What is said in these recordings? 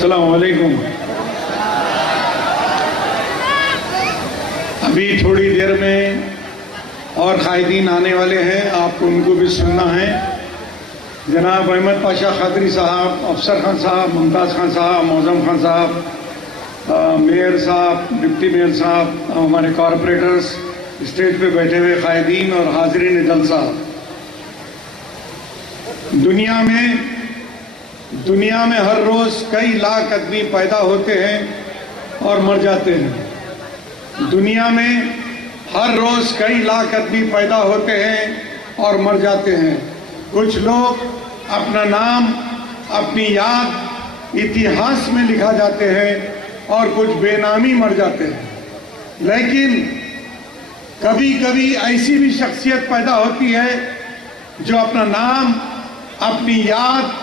السلام علیکم۔ ابھی تھوڑی دیر میں اور قائدین آنے والے ہیں، آپ کو ان کو بھی سننا ہے۔ جناب احمد پاشا قادری صاحب، افسر خان صاحب، ممتاز خان صاحب، معظم خان صاحب، میئر صاحب، ڈپٹی میئر صاحب، ہمارے کارپوریٹرز، اسٹیج پہ بیٹھے ہوئے قائدین اور حاضرین جلسہ۔ دنیا میں ہر روز کئی لاکھ آدمی پیدا ہوتے ہیں اور مر جاتے ہیں۔ دنیا میں ہر روز کئی لاکھ آدمی پیدا ہوتے ہیں اور مر جاتے ہیں۔ کچھ لوگ اپنا نام، اپنی یاد اتہاس میں لکھا جاتے ہیں اور کچھ بے نامی مر جاتے ہیں۔ لیکن کبھی کبھی ایسی بھی شخصیت پیدا ہوتی ہے جو اپنا نام، اپنی یاد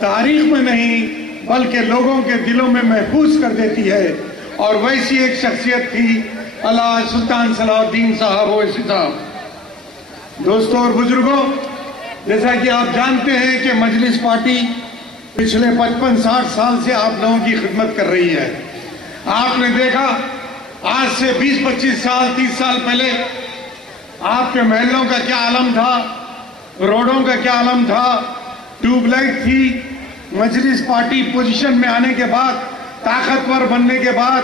تاریخ میں نہیں بلکہ لوگوں کے دلوں میں محفوظ کر دیتی ہے، اور ویسی ایک شخصیت تھی علامہ سلطان صلاح الدین صاحب اویسی صاحب۔ دوستوں اور بزرگوں، جیسا کہ آپ جانتے ہیں کہ مجلس پارٹی پچھلے 55-60 سال سے آپ لوگوں کی خدمت کر رہی ہے۔ آپ نے دیکھا آج سے 20-25 سال 30 سال پہلے آپ کے محلوں کا کیا عالم تھا، روڈوں کا کیا عالم تھا، ٹیوب لائٹ تھی۔ مجلس پارٹی پوزیشن میں آنے کے بعد، طاقتور بننے کے بعد،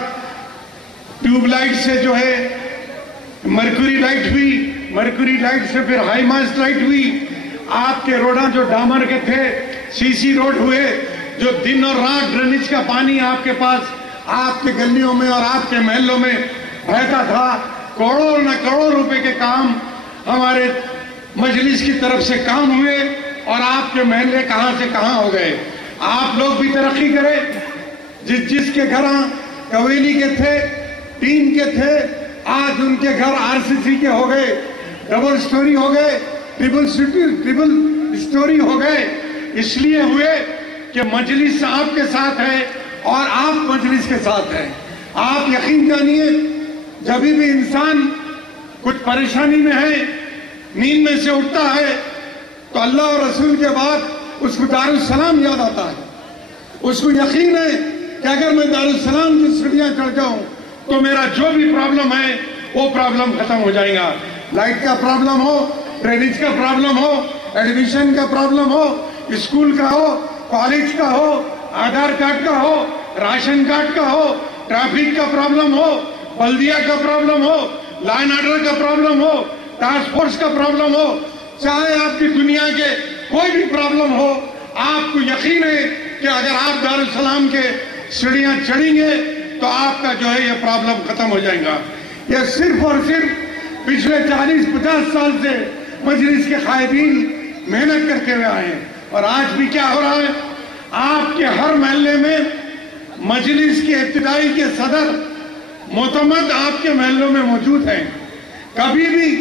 ٹیوب لائٹ سے جو ہے مرکوری لائٹ ہوئی، مرکوری لائٹ سے پھر ہائی ماسٹ لائٹ ہوئی۔ آپ کے روڈاں جو ڈامر کے تھے سی سی روڈ ہوئے، جو دن اور رات ڈرینیج کا پانی آپ کے پاس، آپ کے گلیوں میں اور آپ کے محلوں میں بہتا تھا۔ کروڑوں نہ کروڑ روپے کے کام ہمارے مجلس کی طرف سے کام ہوئے، اور آپ کے محلے کہاں سے کہاں ہو گئے۔ آپ لوگ بھی ترقی کرے۔ جس کے گھر کویلی کے تھے، ٹین کے تھے، آج ان کے گھر آر سی سی کے ہو گئے، ڈبل سٹوری ہو گئے، ٹرپل سٹوری ہو گئے۔ اس لیے ہوئے کہ مجلس آپ کے ساتھ ہے اور آپ مجلس کے ساتھ ہیں۔ آپ یقین جانیے، جب بھی انسان کچھ پریشانی میں ہے، نیند میں سے اٹھتا ہے تو اللہ اور رسول کے بعد اس کو دارالسلام یاد آتا ہے۔ اس کو یقین ہے کہ اگر میں دارالسلام کی سیڑھیاں چڑھ جاؤں تو میرا جو بھی پرابلم ہے وہ پرابلم ختم ہو جائے گا۔ لائٹ کا پرابلم ہو، ڈرینیج کا پرابلم ہو، ایڈمیشن کا پرابلم ہو، اسکول کا ہو، کالج کا ہو، آدھار کارڈ کا ہو، راشن کارڈ کا ہو، ٹریفک کا پرابلم ہو، بلدیہ کا problem who, law and order کا پرابلم ہو، ٹاسک فورس کا پرابلم ہو، چاہے آپ کی دنیا کے کوئی بھی پرابلم ہو، آپ کو یقین ہے کہ اگر آپ دارالسلام کے سیڑھیاں چڑھیں گے تو آپ کا جو ہے یہ پرابلم ختم ہو جائے گا۔ یہ صرف اور صرف پچھلے 40-50 سال سے مجلس کے قائدین محنت کرتے ہوئے آئے ہیں۔ اور آج بھی کیا ہو رہا ہے، آپ کے ہر محلے میں مجلس کے ابتدائی کے صدر معتمد آپ کے محلوں میں موجود ہیں۔ کبھی بھی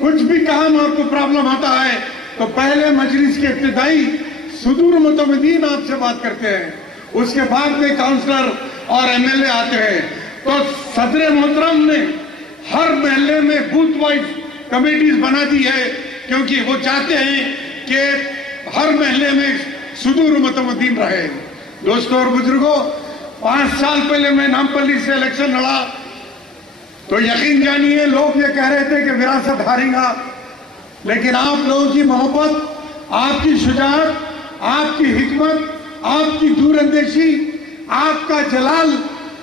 کچھ بھی کام آپ کو پرابلم آتا ہے تو پہلے مجلس کے ابتدائی صدور معتمدین آپ سے بات کرتے ہیں، اس کے بعد میں کاؤنسلر اور ایم ایل اے آتے ہیں۔ تو صدر محترم نے ہر محلے میں بوتھ وائز کمیٹیز بنا دی ہے، کیونکہ وہ چاہتے ہیں کہ ہر محلے میں صدور معتمدین رہے۔ دوستوں اور بزرگوں، 5 سال پہلے میں نامپلی سے الیکشن لڑا تو یقین جانیے لوگ یہ کہہ رہے تھے کہ وراثت ہارے گا، لیکن آپ لوگوں کی محبت، آپ کی شجاعت، آپ کی حکمت، آپ کی دور اندیشی، آپ کا جلال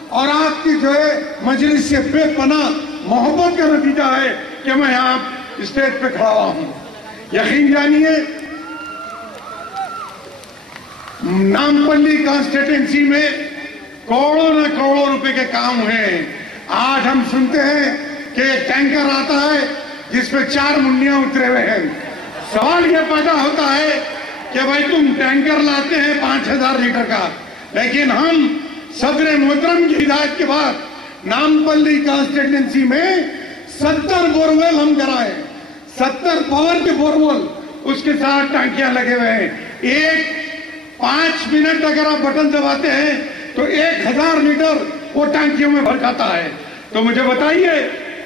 اور آپ کی جو ہے مجلس سے بے پناہ محبت کا نتیجہ ہے کہ میں یہاں اسٹیج پہ کھڑا ہوا ہوں۔ یقین جانیے نامپلی کانسٹیٹنسی میں کروڑوں نہ کروڑوں روپے کے کام ہوئے ہیں۔ آج ہم سنتے ہیں کہ ایک ٹینکر آتا ہے جس پہ 4 منڈیاں اترے ہوئے ہیں۔ سوال یہ پیدا ہوتا ہے کہ بھائی تم ٹینکر لاتے ہیں 5000 لیٹر کا، لیکن ہم صدر محترم کی ہدایت کے بعد نامپلی کانسٹیٹنسی میں 70 بورویل ہم کرائے، 70 پاور کے بورول، اس کے ساتھ ٹانکیاں لگے ہوئے ہیں۔ 5 منٹ اگر آپ بٹن دباتے ہیں تو 1000 لیٹر وہ ٹانکیوں میں بھر جاتا ہے۔ تو مجھے بتائیے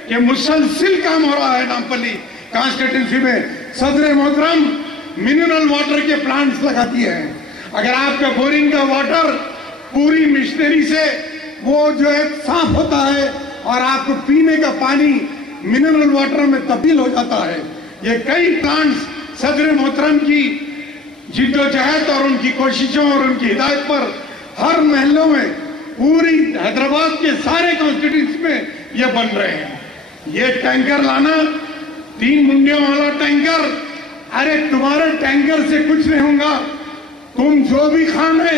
کہ مسلسل کام ہو رہا ہے نامپلی کانسٹیٹنسی میں۔ صدر محترم منرل واٹر کے پلانٹس لگاتی ہے۔ اگر آپ کا بورنگ کا واٹر پوری مشنری سے وہ جو ہے صاف ہوتا ہے اور آپ کو پینے کا پانی منرل واٹر میں تبدیل ہو جاتا ہے. یہ کئی پلانٹس صدر محترم کی جد و جہد اور ان کی کوششوں اور ان کی ہدایت پر ہر محلوں میں پوری حیدرآباد کے سارے کانسٹیٹوئنسی میں یہ بن رہے ہیں. یہ ٹینکر لانا 3 منڈیوں والا ٹینکر، ارے تمہارے ٹینکر سے کچھ نہیں ہوگا. تم جو بھی خان ہے،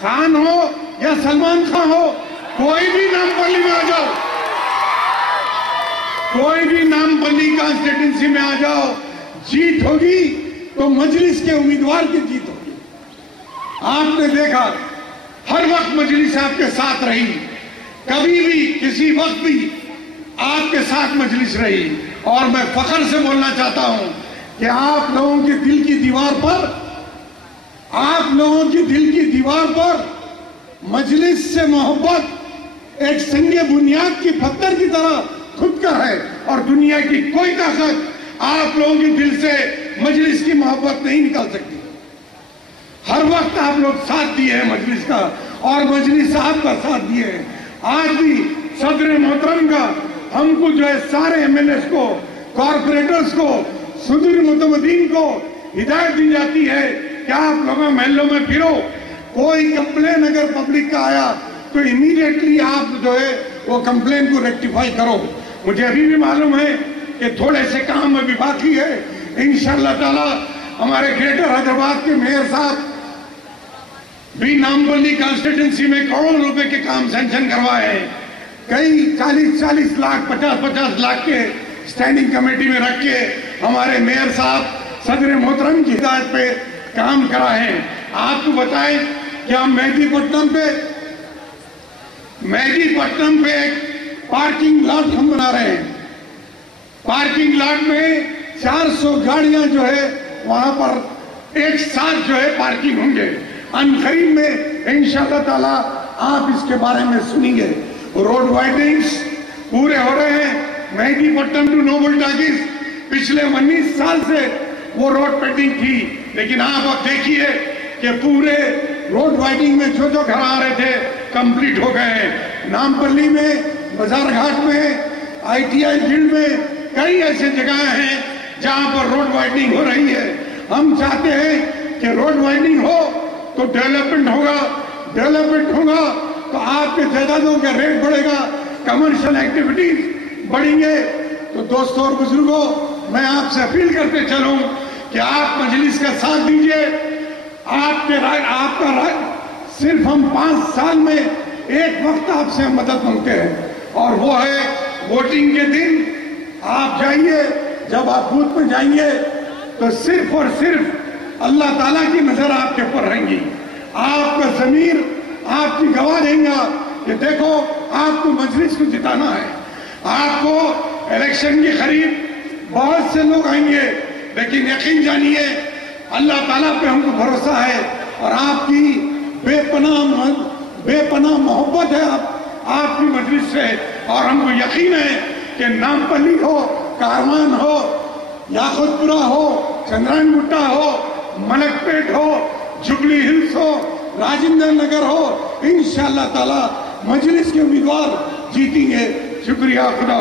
خان ہو یا سلمان خان ہو، کوئی بھی نامپلی میں آ جاؤ، کوئی بھی نامپلی کانسٹیٹوئنسی میں آ جاؤ، جیت ہوگی تو مجلس کے امیدوار کی جیت ہوگی. آپ نے دیکھا ہر وقت مجلس آپ کے ساتھ رہی، کبھی بھی کسی وقت بھی آپ کے ساتھ مجلس رہی. اور میں فخر سے بولنا چاہتا ہوں کہ آپ لوگوں کے دل کی دیوار پر، آپ لوگوں کی دل کی دیوار پر مجلس سے محبت ایک سنگ بنیاد کی پتھر کی طرح خود کا ہے، اور دنیا کی کوئی طاقت آپ لوگوں کے دل سے مجلس کی محبت نہیں نکال سکتی. ہر وقت آپ لوگ ساتھ دیے ہیں مجلس کا، اور مجلس آپ کا ساتھ دیے ہیں. آج بھی صدر محترم کا ہم کو جو ہے سارے ایم ایل ایس کو، کارپوریٹرز کو، صدر متمدین کو ہدایت دی جاتی ہے کہ آپ لوگوں محلوں میں پھرو، کوئی کمپلین اگر پبلک کا آیا تو امیڈیٹلی آپ جو ہے وہ کمپلین کو ریکٹیفائی کرو. مجھے ابھی بھی معلوم ہے کہ تھوڑے سے کام ابھی باقی ہے. انشاءاللہ تعالی ہمارے گریٹر حیدرآباد کے میئر صاحب بھی نامپلی کانسٹیٹوئنسی میں کروڑوں روپے کے کام سینکشن کروائے ہیں. کئی 40 لاکھ 50 لاکھ کے اسٹینڈنگ کمیٹی میں رکھ کے ہمارے میئر صاحب صدر محترم کی ہدایت پہ کام کرائے ہیں. آپ کو بتائیں کہ ہم مہدی پٹنم پہ ایک پارکنگ لاٹ ہم بنا رہے ہیں. پارکنگ لاٹ میں 400 گاڑیاں جو ہے وہاں پر ایک ساتھ جو ہے پارکنگ ہوں گے. عنقریب میں انشاءاللہ تعالی آپ اس کے بارے میں سنیں گے. روڈ وائڈنگز پورے ہو رہے ہیں. مہدی پٹنم ٹو نوبل ٹاکیز پچھلے 19 سال سے وہ روڈ پیڈنگ تھی، لیکن آپ اب دیکھیے کہ پورے روڈ وائڈنگ میں جو گھر آ رہے تھے کمپلیٹ ہو گئے ہیں. نامپلی میں، بازار گھاٹ میں، آئی ٹی آئی فیلڈ میں کئی ایسے جگہیں ہیں جہاں پر روڈ وائڈنگ ہو رہی ہے. ہم چاہتے ہیں کہ روڈ وائڈنگ ہو تو ڈیولپمنٹ ہوگا تو آپ کے جائیدادوں کا ریٹ بڑھے گا، کمرشل ایکٹیویٹیز بڑھیں گے. تو دوستوں اور بزرگوں، میں آپ سے اپیل کرتے چلوں کہ آپ مجلس کا ساتھ دیجئے. آپ کا رائے صرف ہم 5 سال میں ایک وقت آپ سے مدد مانگتے ہیں، اور وہ ہے ووٹنگ کے دن آپ جائیے. جب آپ بوتھ میں جائیں گے تو صرف اور صرف اللہ تعالیٰ کی نظر آپ کے اوپر رہیں گی. آپ کا ضمیر آپ کی گواہ دیں گا کہ دیکھو آپ کو مجلس کو جتانا ہے. آپ کو الیکشن کے قریب بہت سے لوگ آئیں گے، لیکن یقین جانیے اللہ تعالیٰ پہ ہم کو بھروسہ ہے، اور آپ کی بے پناہ محبت ہے آپ کی مجلس سے. اور ہم کو یقین ہے کہ نامپلی ہو، کاروان ہو، یاقوت پورہ ہو، چندرائن گٹا ہو، ملک پیٹ ہو، جبلی ہلز ہو، راجندر نگر ہو، انشاءاللہ تعالی مجلس کے امیدوار جیتیں گے. شکریہ. خدا